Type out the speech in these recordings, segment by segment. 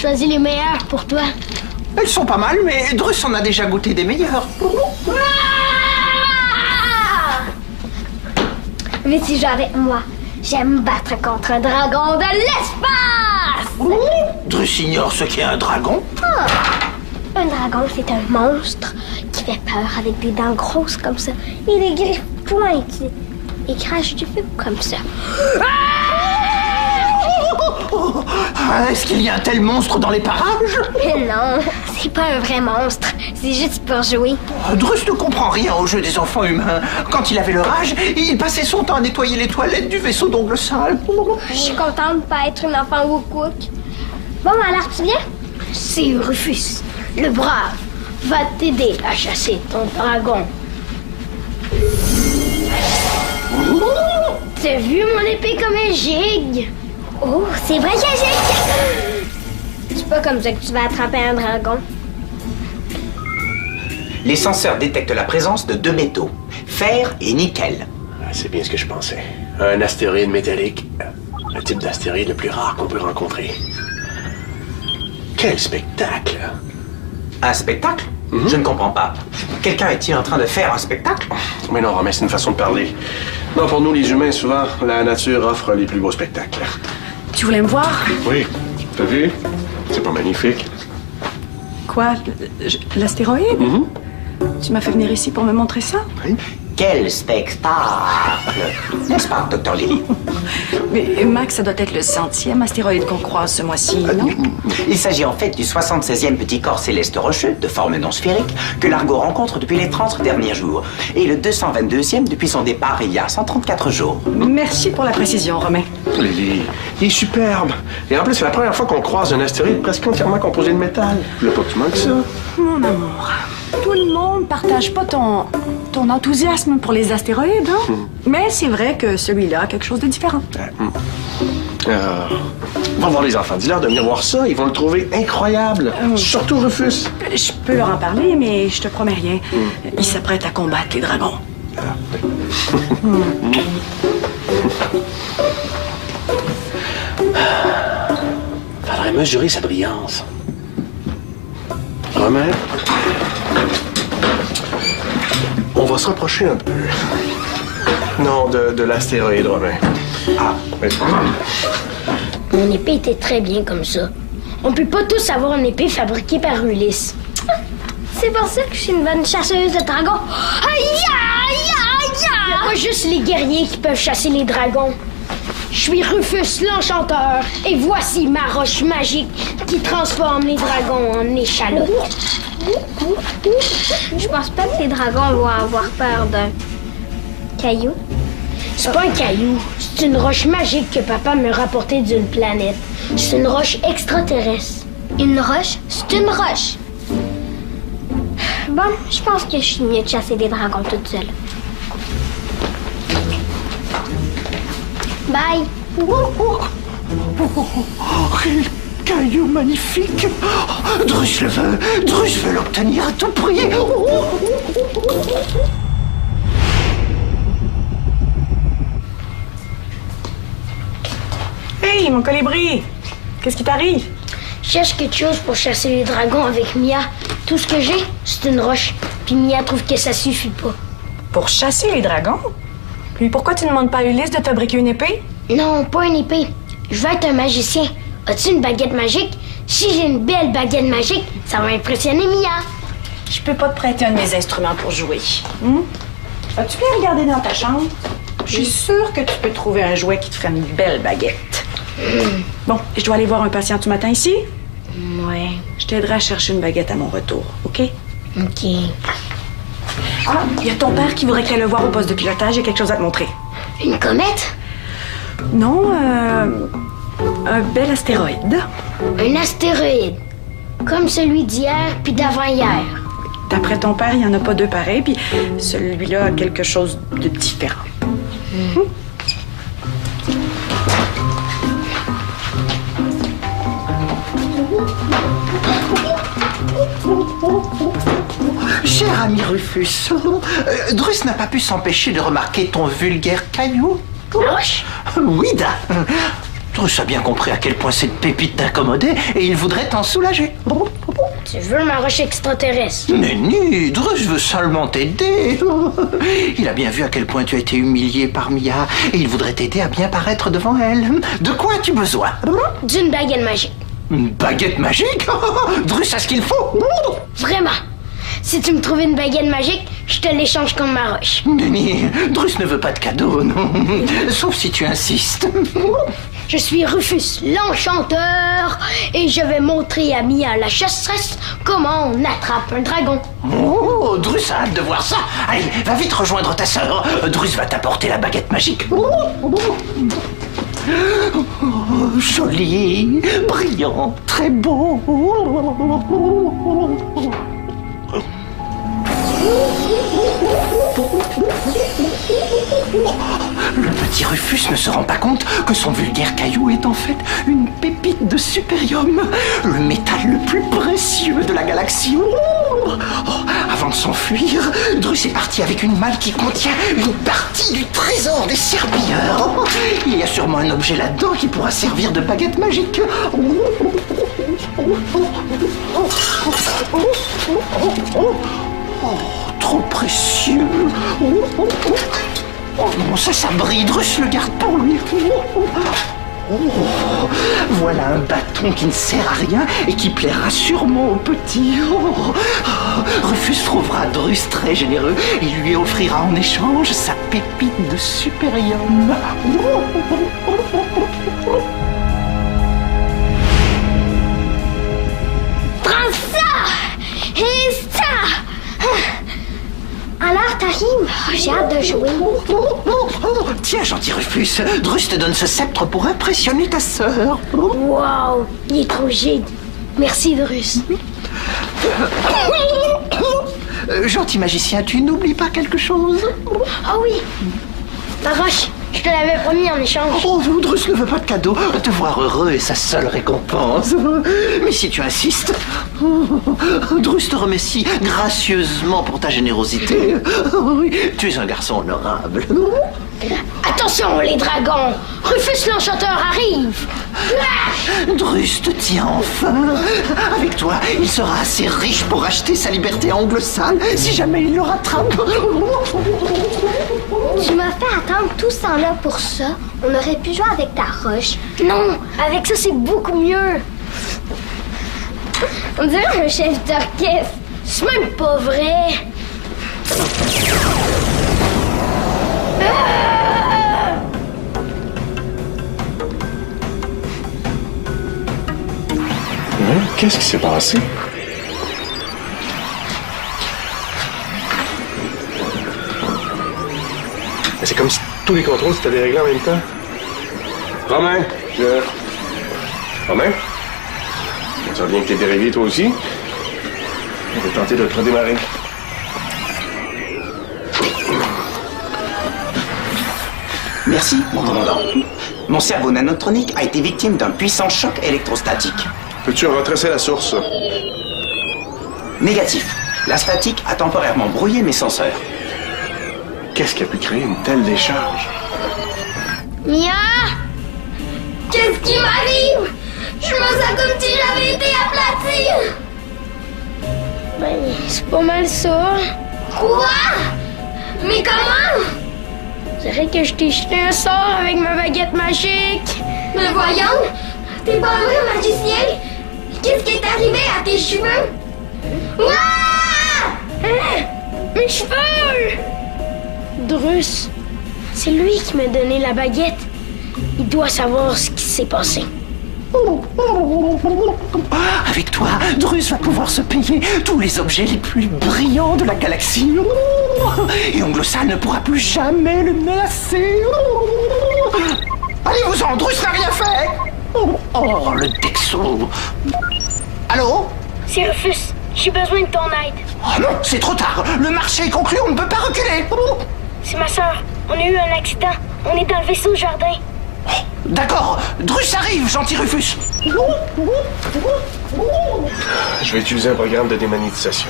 choisi les meilleurs pour toi. Elles sont pas mal, mais Drus en a déjà goûté des meilleurs. Veux-tu jouer avec moi? J'aime me battre contre un dragon de l'espace! Drus ignore ce qu'est un dragon. Ah. Un dragon, c'est un monstre qui fait peur avec des dents grosses comme ça et des griffes pointues. Et crache du feu comme ça. Est-ce qu'il y a un tel monstre dans les parages? Mais non, c'est pas un vrai monstre. C'est juste pour jouer. Drus ne comprend rien au jeu des enfants humains. Quand il avait leur âge, il passait son temps à nettoyer les toilettes du vaisseau d'ongles sales. Je suis contente de pas être une enfant Wookwook. Bon, alors tu viens? C'est Rufus, le brave, va t'aider à chasser ton dragon. T'as vu mon épée comme un gigue? Oh, c'est vrai qu'un gigue! C'est pas comme ça que tu vas attraper un dragon. Les senseurs détectent la présence de deux métaux, fer et nickel. C'est bien ce que je pensais. Un astéroïde métallique. Le type d'astéroïde le plus rare qu'on peut rencontrer. Quel spectacle! Un spectacle? Je ne comprends pas. Quelqu'un est-il en train de faire un spectacle? Mais non, Romain, c'est une façon de parler. Non, pour nous, les humains, souvent, la nature offre les plus beaux spectacles. Tu voulais me voir? Oui, t'as vu? C'est pas magnifique. Quoi? L'astéroïde? Tu m'as fait venir ici pour me montrer ça? Oui. Quel spectacle! N'est-ce pas, Dr. Lily? Mais Max, ça doit être le 100e astéroïde qu'on croise ce mois-ci, non? Il s'agit en fait du 76e petit corps céleste rocheux, de forme non sphérique, que l'Argo rencontre depuis les 30 derniers jours. Et le 222e depuis son départ il y a 134 jours. Merci pour la précision, Romain. Lily, il est superbe. Et en plus, c'est la première fois qu'on croise un astéroïde presque entièrement composé de métal. Je veux pas que tu manques ça. Mon amour, tout le monde partage pas ton enthousiasme pour les astéroïdes, hein? Mais c'est vrai que celui-là a quelque chose de différent. Va voir les enfants. Dis-leur de venir voir ça. Ils vont le trouver incroyable. Surtout Rufus. Je peux leur en parler, mais je te promets rien. Ils s'apprêtent à combattre les dragons. Faudrait mesurer sa brillance. Romain, on va se rapprocher un peu. Non, de l'astéroïde, Romain. Ah, oui. Mon épée était très bien comme ça. On peut pas tous avoir une épée fabriquée par Ulysse. C'est pour ça que je suis une bonne chasseuse de dragons. Aïe, aïe, aïe, aïe! Il y a pas juste les guerriers qui peuvent chasser les dragons. Je suis Rufus l'Enchanteur et voici ma roche magique qui transforme les dragons en échalotes. Je pense pas que les dragons vont avoir peur d'un caillou. C'est pas un caillou, c'est une roche magique que papa me rapportait d'une planète. C'est une roche extraterrestre. Une roche? C'est une roche. Bon, je pense que je suis mieux de chasser des dragons toute seule. Bye. Quel caillou magnifique! Drus le veut! Drus veut l'obtenir à tout prix! Hey, mon colibri! Qu'est-ce qui t'arrive? Je cherche quelque chose pour chasser les dragons avec Mia. Tout ce que j'ai, c'est une roche. Puis Mia trouve que ça suffit pas. Pour chasser les dragons? Puis pourquoi tu ne demandes pas à Ulysse de te fabriquer une épée? Non, pas une épée. Je veux être un magicien. As-tu une baguette magique? Si j'ai une belle baguette magique, ça va impressionner Mia. Je peux pas te prêter un de mes instruments pour jouer. As-tu bien regardé dans ta chambre? Je suis sûre que tu peux trouver un jouet qui te ferait une belle baguette. Bon, je dois aller voir un patient ce matin ici. Ouais. Je t'aiderai à chercher une baguette à mon retour, OK? OK. Ah, il y a ton père qui voudrait qu'elle le voie au poste de pilotage. J'ai quelque chose à te montrer. Une comète? Non, un bel astéroïde. Un astéroïde. Comme celui d'hier puis d'avant-hier. D'après ton père, il n'y en a pas deux pareils, puis celui-là a quelque chose de différent. Cher ami Rufus, Drus n'a pas pu s'empêcher de remarquer ton vulgaire caillou. Roche? Oui, Drus a bien compris à quel point cette pépite t'incommodait et il voudrait t'en soulager. Tu veux ma roche extraterrestre? Nenni, Drus veut seulement t'aider. Il a bien vu à quel point tu as été humilié par Mia et il voudrait t'aider à bien paraître devant elle. De quoi as-tu besoin? D'une baguette magique. Une baguette magique? Drus a ce qu'il faut. Vraiment. Si tu me trouves une baguette magique, je te l'échange contre ma roche. Nenni, Drus ne veut pas de cadeau, non. Sauf si tu insistes. Je suis Rufus, l'enchanteur, et je vais montrer à Mia la chasseresse comment on attrape un dragon. Oh, Drus a hâte de voir ça. Allez, va vite rejoindre ta sœur. Drus va t'apporter la baguette magique. Oh, joli, brillant, très beau. Le petit Rufus ne se rend pas compte que son vulgaire caillou est en fait une pépite de supérium, le métal le plus précieux de la galaxie. Oh, avant de s'enfuir, Drus est parti avec une malle qui contient une partie du trésor des Serpilleurs. Oh, il y a sûrement un objet là-dedans qui pourra servir de baguette magique. Oh, trop précieux. Oh non, ça brille, Drus le garde pour lui. Oh, voilà un bâton qui ne sert à rien et qui plaira sûrement au petit. Oh, Rufus trouvera Drus très généreux et lui offrira en échange sa pépite de supérium. Prends ça! Et ça! Alors, t'arrives? J'ai hâte de jouer. Tiens, gentil Rufus, Drus te donne ce sceptre pour impressionner ta sœur. Wow! Il est trop gide. Merci, Drus. Gentil magicien, tu n'oublies pas quelque chose? Ah oui! La roche, je te l'avais promis en échange. Oh, Drus ne veut pas de cadeau. Te voir heureux est sa seule récompense. Mais si tu insistes, Drus te remercie gracieusement pour ta générosité. Oui, tu es un garçon honorable. Attention, les dragons! Rufus l'enchanteur arrive! Drus te tient enfin. Avec toi, il sera assez riche pour acheter sa liberté à ongles sales si jamais il le rattrape. Tu m'as fait attendre tout ce temps-là pour ça. On aurait pu jouer avec ta roche. Non, avec ça, c'est beaucoup mieux. On dirait un chef d'orchestre. C'est même pas vrai. Qu'est-ce qui s'est passé? C'est comme si tous les contrôles s'étaient déréglés en même temps. Romain, Romain? Ça vient que t'es déréglé toi aussi? On va tenter de te redémarrer. Merci, mon commandant. Mon cerveau nanotronique a été victime d'un puissant choc électrostatique. Peux-tu retracer la source? Négatif. La statique a temporairement brouillé mes senseurs. Qu'est-ce qui a pu créer une telle décharge? Mia? Qu'est-ce qui m'arrive? Je me sens comme si j'avais été aplatie. Ben, c'est pas mal ça. Quoi? Mais comment? C'est vrai que je t'ai jeté un sort avec ma baguette magique. Mais voyons, t'es pas un vrai magicien. Qu'est-ce qui est arrivé à tes cheveux? Ouah! Hein? Mes cheveux! Drus, c'est lui qui m'a donné la baguette. Il doit savoir ce qui s'est passé. Avec toi, Drus va pouvoir se payer tous les objets les plus brillants de la galaxie. Et Onglosal ne pourra plus jamais le menacer. Allez-vous-en, Drus n'a rien fait. Oh, le Dexo. Allô? C'est Rufus. J'ai besoin de ton aide. Oh non, c'est trop tard. Le marché est conclu, on ne peut pas reculer. C'est ma sœur. On a eu un accident. On est dans le vaisseau jardin. D'accord, Drus arrive, gentil Rufus. Je vais utiliser un programme de démagnétisation.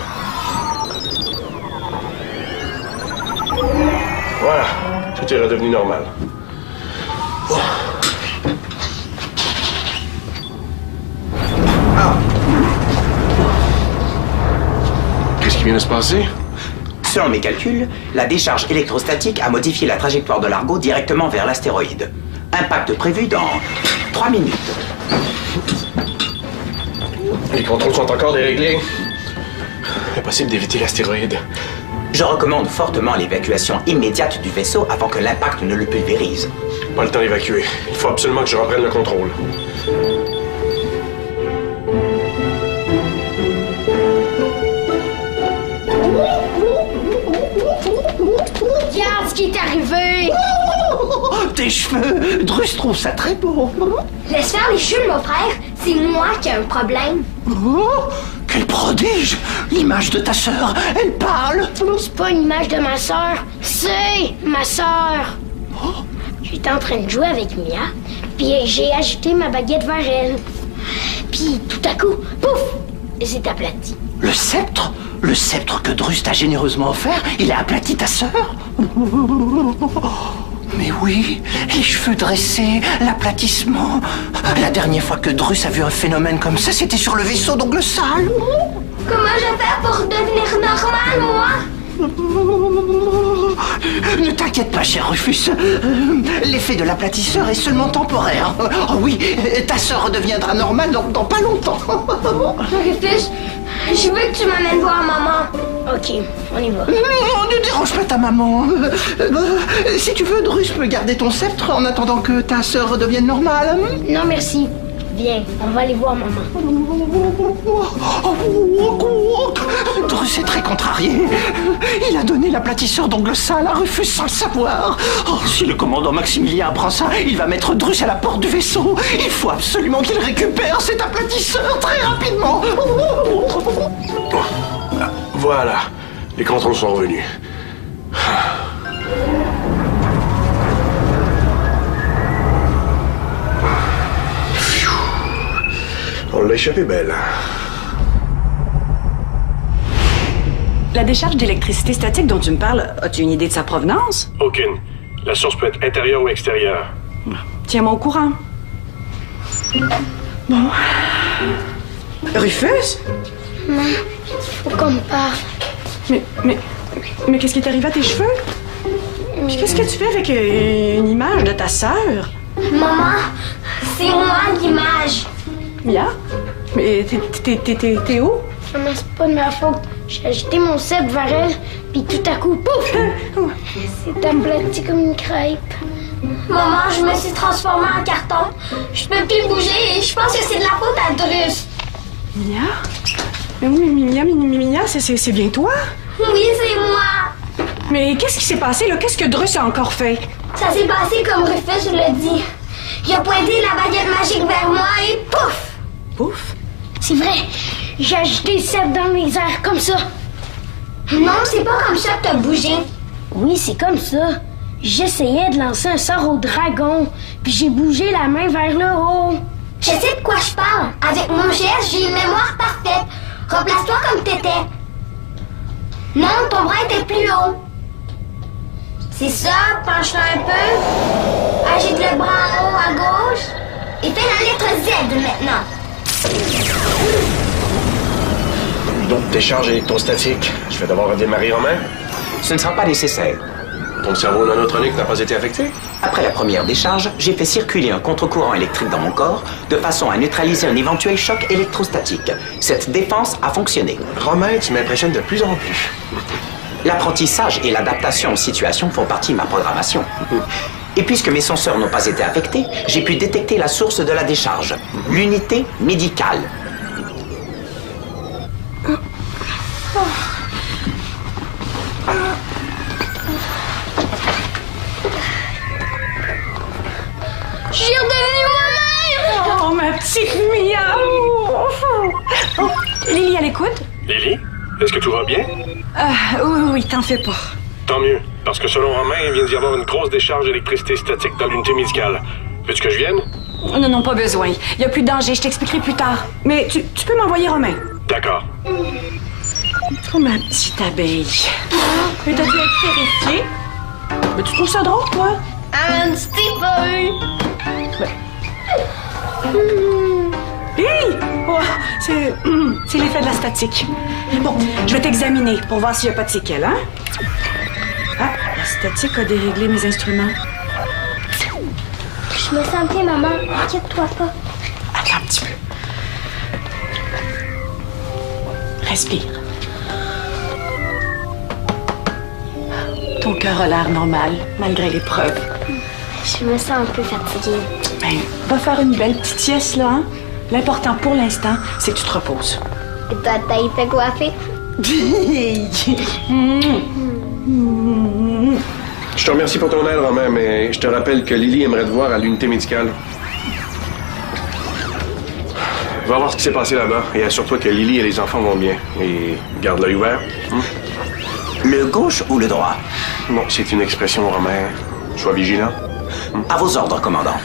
Voilà, tout est redevenu normal. vient de se passer? Selon mes calculs, la décharge électrostatique a modifié la trajectoire de l'Argo directement vers l'astéroïde. Impact prévu dans 3 minutes. Les contrôles sont encore déréglés. Impossible d'éviter l'astéroïde. Je recommande fortement l'évacuation immédiate du vaisseau avant que l'impact ne le pulvérise. Pas le temps d'évacuer. Il faut absolument que je reprenne le contrôle. Regarde ce qui est arrivé! Tes cheveux! Drus trouve ça très beau. Laisse faire les cheveux, mon frère. C'est moi qui ai un problème. Oh, quel prodige! L'image de ta sœur, elle parle! C'est pas une image de ma sœur, c'est ma sœur. J'étais en train de jouer avec Mia, puis j'ai agité ma baguette vers elle. Puis tout à coup, pouf! Et c'est aplati. Le sceptre? Le sceptre que Drus t'a généreusement offert, il a aplati ta sœur? Mais oui, les cheveux dressés, l'aplatissement. La dernière fois que Drus a vu un phénomène comme ça, c'était sur le vaisseau d'Ongle Sale. Comment je fais pour devenir normal, moi? Ne t'inquiète pas, cher Rufus. L'effet de l'aplatisseur est seulement temporaire. Oh oui, ta sœur redeviendra normale dans pas longtemps. Rufus, je veux que tu m'amènes voir maman. Ok, on y va. Non, ne dérange pas ta maman. Si tu veux, Drus peut garder ton sceptre en attendant que ta sœur redevienne normale. Non, merci. Viens, on va aller voir maman. Drus est très contrarié. Il a donné l'aplatisseur d'Ongle Sale à Rufus sans le savoir. Oh, si le commandant Maximilien apprend ça, il va mettre Drus à la porte du vaisseau. Il faut absolument qu'il récupère cet aplatisseur très rapidement. Voilà. Les contrôles sont revenus. On l'a échappé belle. La décharge d'électricité statique dont tu me parles, as-tu une idée de sa provenance? Aucune. La source peut être intérieure ou extérieure. Tiens-moi au courant. Bon. Rufus? Maman, faut qu'on me parle. Mais qu'est-ce qui est arrivé à tes cheveux? Puis qu'est-ce que tu fais avec une image de ta sœur? Maman, c'est moi l'image. Mia? Mais t'es où? Maman, c'est pas de ma faute. J'ai agité mon sceptre vers elle, puis tout à coup, pouf! C'est aplati comme une crêpe. Maman, je me suis transformée en carton. Je peux plus bouger et je pense que c'est de la faute à Drus. Mia? Mais oui, Mia, c'est bien toi? Oui, c'est moi. Mais qu'est-ce qui s'est passé, là? Qu'est-ce que Drus a encore fait? Ça s'est passé comme Rufus l'a dit. Il a pointé la baguette magique vers moi et pouf! Pouf? C'est vrai, j'ai agité le sceptre dans les airs comme ça. Non, c'est pas comme ça que t'as bougé. Oui, c'est comme ça. J'essayais de lancer un sort au dragon, puis j'ai bougé la main vers le haut. Je sais de quoi je parle. Avec mon geste, j'ai une mémoire parfaite. Replace-toi comme t'étais. Non, ton bras était plus haut. C'est ça, penche-toi un peu. Agite le bras en haut à gauche. Et fais la lettre Z maintenant. Une autre décharge électrostatique. Je vais devoir redémarrer en main. Ce ne sera pas nécessaire. Ton cerveau nanotronique n'a pas été affecté? Après la première décharge, j'ai fait circuler un contre-courant électrique dans mon corps de façon à neutraliser un éventuel choc électrostatique. Cette défense a fonctionné. Romain, tu m'impressionnes de plus en plus. L'apprentissage et l'adaptation aux situations font partie de ma programmation. Et puisque mes senseurs n'ont pas été affectés, j'ai pu détecter la source de la décharge, l'unité médicale. Je suis redevenue moi-même! Oh, ma petite Mia! Oh, Lily, à l'écoute? Lily, est-ce que tout va bien? Oui, t'en fais pas. Tant mieux, parce que selon Romain, il vient d'y avoir une grosse décharge d'électricité statique dans l'unité médicale. Veux-tu que je vienne? Non, pas besoin. Il y a plus de danger, je t'expliquerai plus tard. Mais tu peux m'envoyer Romain. D'accord. Oh, ma petite abeille. Mais t'as dû être terrifiée. Mais tu trouves ça drôle, toi? Hey! Oh, c'est l'effet de la statique. Bon, je vais t'examiner pour voir s'il n'y a pas de séquelles, hein? Ah, la statique a déréglé mes instruments. Je me sens bien, maman. Inquiète-toi pas. Attends un petit peu. Respire. Ton cœur a l'air normal, malgré l'épreuve. Je me sens un peu fatiguée. Ben, va faire une belle petite sieste, là, hein? L'important pour l'instant, c'est que tu te reposes. Et toi, t'as été coiffée? Je te remercie pour ton aide, Romain, mais je te rappelle que Lily aimerait te voir à l'unité médicale. Va voir ce qui s'est passé là-bas et assure-toi que Lily et les enfants vont bien. Et garde l'œil ouvert. Le gauche ou le droit? Non, c'est une expression, Romain. Sois vigilant. À vos ordres, commandant.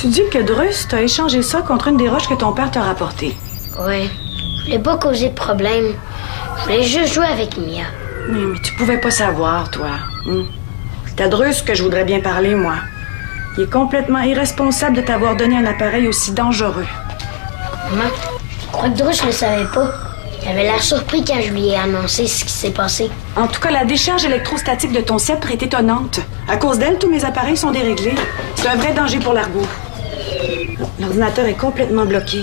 Tu dis que Drus t'a échangé ça contre une des roches que ton père t'a rapportées. Ouais. Je voulais pas causer de problème. Je voulais juste jouer avec Mia. Mais tu pouvais pas savoir, toi. C'est à Drus que je voudrais bien parler, moi. Il est complètement irresponsable de t'avoir donné un appareil aussi dangereux. Maman, je crois que Drus ne le savait pas. Il avait l'air surpris quand je lui ai annoncé ce qui s'est passé. En tout cas, la décharge électrostatique de ton sceptre est étonnante. À cause d'elle, tous mes appareils sont déréglés. C'est un vrai danger pour l'argot. L'ordinateur est complètement bloqué.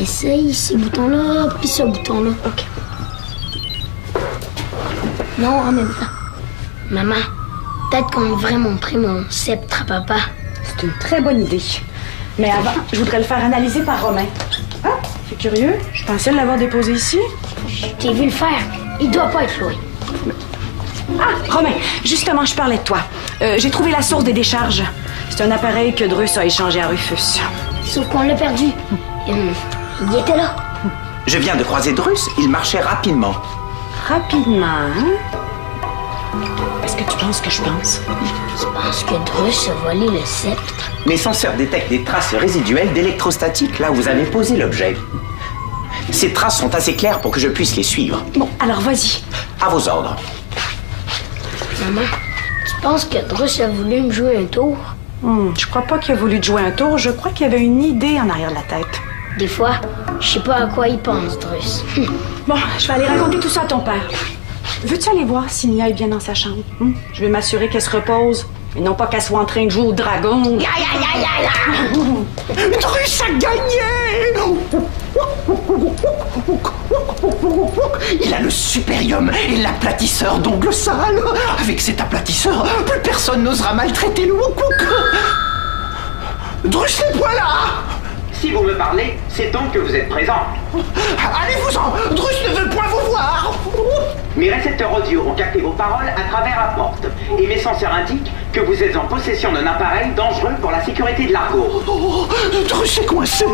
Essaye ce bouton-là, puis ce bouton-là. OK. Non, en même temps. Maman, peut-être qu'on devrait montrer mon sceptre à papa. C'est une très bonne idée. Mais avant, je voudrais le faire analyser par Romain. Ah, c'est curieux. Je pensais l'avoir déposé ici. Je t'ai vu le faire. Il doit pas être loin. Ah, Romain, justement, je parlais de toi. J'ai trouvé la source des décharges. C'est un appareil que Drus a échangé à Rufus. Sauf qu'on l'a perdu. Il était là. Je viens de croiser Drus, il marchait rapidement. Rapidement, hein? Est-ce que tu penses que je pense? Je pense que Drus a volé le sceptre. Mes senseurs détectent des traces résiduelles d'électrostatique là où vous avez posé l'objet. Ces traces sont assez claires pour que je puisse les suivre. Bon, alors vas-y. À vos ordres. Maman, tu penses que Drus a voulu me jouer un tour? Je crois pas qu'il a voulu te jouer un tour. Je crois qu'il y avait une idée en arrière de la tête. Des fois, je sais pas à quoi il pense, Drus. Bon, je vais aller raconter tout ça à ton père. Veux-tu aller voir si Mia est bien dans sa chambre? Je vais m'assurer qu'elle se repose. Et non pas qu'elle soit en train de jouer au dragon. Drus a gagné! Il a le supérium et l'aplatisseur d'ongles sales. Avec cet aplatisseur, plus personne n'osera maltraiter le Woukouk. Drus n'est pas là! Si vous me parlez, c'est donc que vous êtes présent. Allez-vous-en! Drus ne veut point vous voir! Mes récepteurs audio ont capté vos paroles à travers la porte. Et mes senseurs indiquent que vous êtes en possession d'un appareil dangereux pour la sécurité de l'argot. Oh, Drus est coincé!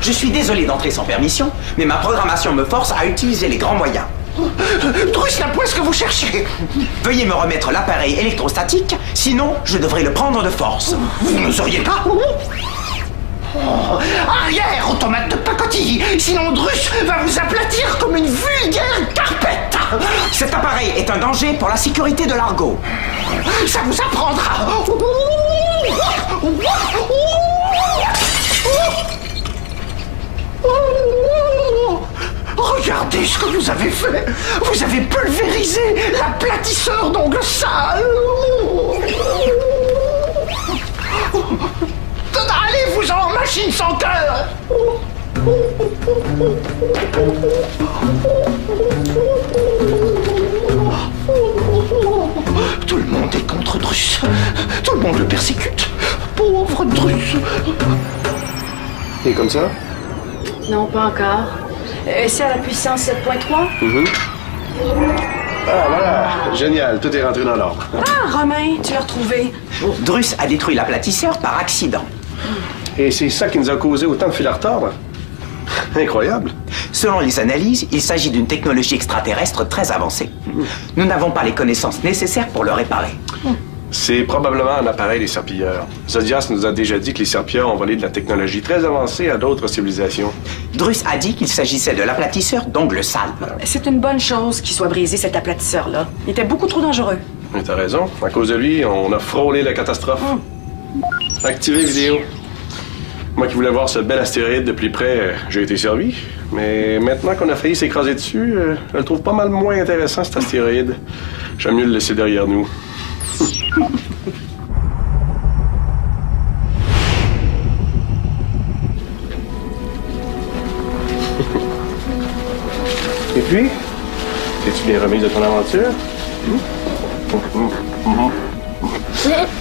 Je suis désolé d'entrer sans permission, mais ma programmation me force à utiliser les grands moyens. Drus n'a point ce que vous cherchez! Veuillez me remettre l'appareil électrostatique, sinon je devrais le prendre de force. Vous n'oseriez pas? Arrière, automate de pacotille! Sinon Drus va vous aplatir comme une vulgaire carpette! Cet appareil est un danger pour la sécurité de l'argot. Ça vous apprendra! Regardez ce que vous avez fait! Vous avez pulvérisé l'aplatisseur d'ongles sales! Allez-vous-en, machine sans cœur! Tout le monde est contre Drus. Tout le monde le persécute. Pauvre Drus. Et comme ça? Non, pas encore. C'est à la puissance 7.3? Ah, voilà. Génial. Tout est rentré dans l'ordre. Ah, Romain, tu l'as retrouvé. Drus a détruit l'aplatisseur par accident. Et c'est ça qui nous a causé autant de fil à retordre? Incroyable. Selon les analyses, il s'agit d'une technologie extraterrestre très avancée. Nous n'avons pas les connaissances nécessaires pour le réparer. C'est probablement un appareil des serpilleurs. Zodias nous a déjà dit que les serpilleurs ont volé de la technologie très avancée à d'autres civilisations. Drus a dit qu'il s'agissait de l'aplatisseur d'ongles sales. C'est une bonne chose qu'il soit brisé, cet aplatisseur-là. Il était beaucoup trop dangereux. Mais t'as raison. À cause de lui, on a frôlé la catastrophe. Activer vidéo. Moi qui voulais voir ce bel astéroïde de plus près, j'ai été servi. Mais maintenant qu'on a failli s'écraser dessus, je le trouve pas mal moins intéressant, cet astéroïde. J'aime mieux le laisser derrière nous. Et puis, es-tu bien remise de ton aventure?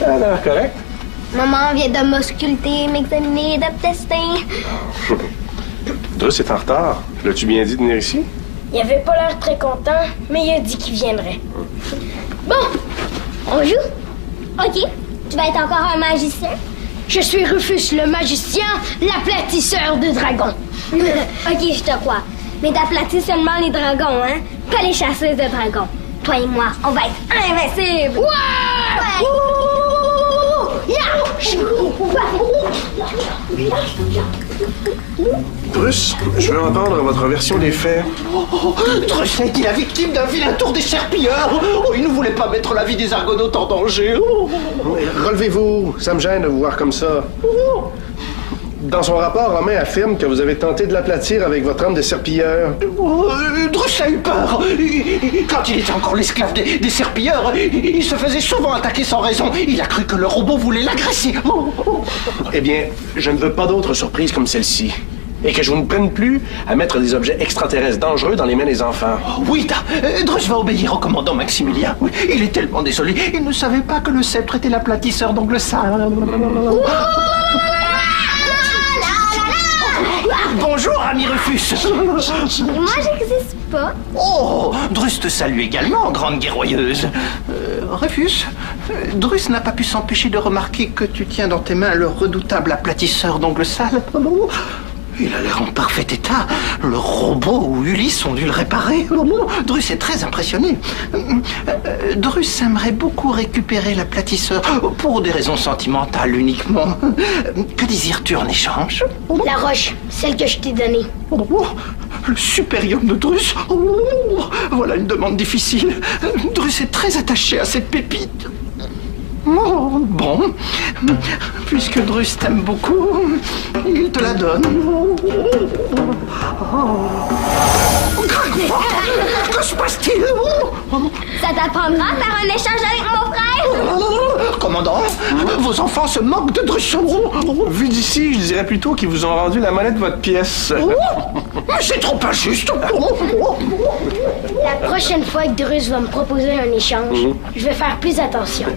Alors, correct? Maman vient de m'ausculter, m'examiner, de me tester. Drus est en retard. L'as-tu bien dit de venir ici? Il avait pas l'air très content, mais il a dit qu'il viendrait. Bon, on joue? OK. Tu vas être encore un magicien? Je suis Rufus, le magicien, l'aplatisseur de dragons. OK, je te crois. Mais t'aplatis seulement les dragons, hein? Pas les chasseuses de dragons. Toi et moi, on va être invincibles! Ouais! Drus, je veux entendre votre version des faits. Drus a été la victime d'un vilain tour des serpilleurs. Oh, il ne voulait pas mettre la vie des Argonautes en danger. Relevez-vous, ça me gêne de vous voir comme ça. Dans son rapport, Romain affirme que vous avez tenté de l'aplatir avec votre arme de serpilleur. Drus a eu peur. Quand il était encore l'esclave des serpilleurs, il se faisait souvent attaquer sans raison. Il a cru que le robot voulait l'agresser. Eh bien, je ne veux pas d'autres surprises comme celle-ci. Et que je ne prenne plus à mettre des objets extraterrestres dangereux dans les mains des enfants. Oui, Drus va obéir au commandant Maximilien. Oui, il est tellement désolé. Il ne savait pas que le sceptre était l'aplatisseur d'ongles sales. Bonjour, ami Rufus. Moi, j'existe pas. Oh, Drus te salue également, grande guerroyeuse. Rufus, Drus n'a pas pu s'empêcher de remarquer que tu tiens dans tes mains le redoutable aplatisseur d'ongles sales. Il a l'air en parfait état. Le robot ou Ulysse ont dû le réparer. Drus est très impressionné. Drus aimerait beaucoup récupérer l'aplatisseur pour des raisons sentimentales uniquement. Que désires-tu en échange? La roche, celle que je t'ai donnée. Le supérium de Drus? Voilà une demande difficile. Drus est très attaché à cette pépite. Bon, puisque Drus t'aime beaucoup, il te la donne. Que se passe-t-il? Ça t'apprendra à faire un échange avec mon frère? Commandant, vos enfants se moquent de Drus. Vu d'ici, je dirais plutôt qu'ils vous ont rendu la monnaie de votre pièce. Mais c'est trop injuste. La prochaine fois que Drus va me proposer un échange, je vais faire plus attention.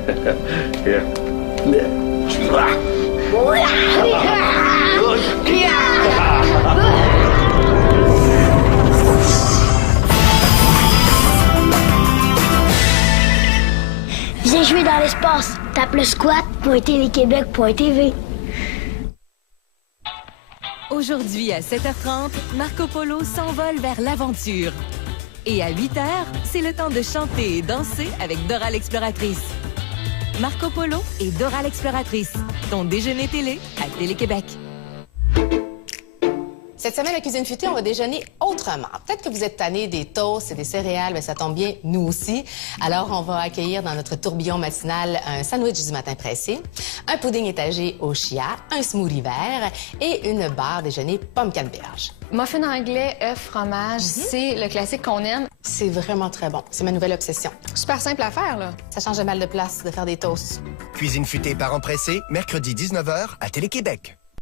Viens jouer dans l'espace. Tape le squat.téléquébec.tv. Aujourd'hui à 7h30, Marco Polo s'envole vers l'aventure. Et à 8h, c'est le temps de chanter et danser avec Dora l'exploratrice. Marco Polo et Dora l'exploratrice, ton déjeuner télé à Télé-Québec. Cette semaine à Cuisine Futée, on va déjeuner autrement. Peut-être que vous êtes tannés des toasts et des céréales, mais ça tombe bien, nous aussi. Alors, on va accueillir dans notre tourbillon matinal un sandwich du matin pressé, un pudding étagé au chia, un smoothie vert et une barre déjeuner pomme canneberge. Muffin anglais, œuf, fromage, c'est le classique qu'on aime. C'est vraiment très bon. C'est ma nouvelle obsession. Super simple à faire, là. Ça change de mal de place de faire des toasts. Cuisine Futée, parents pressés, mercredi 19h à Télé-Québec.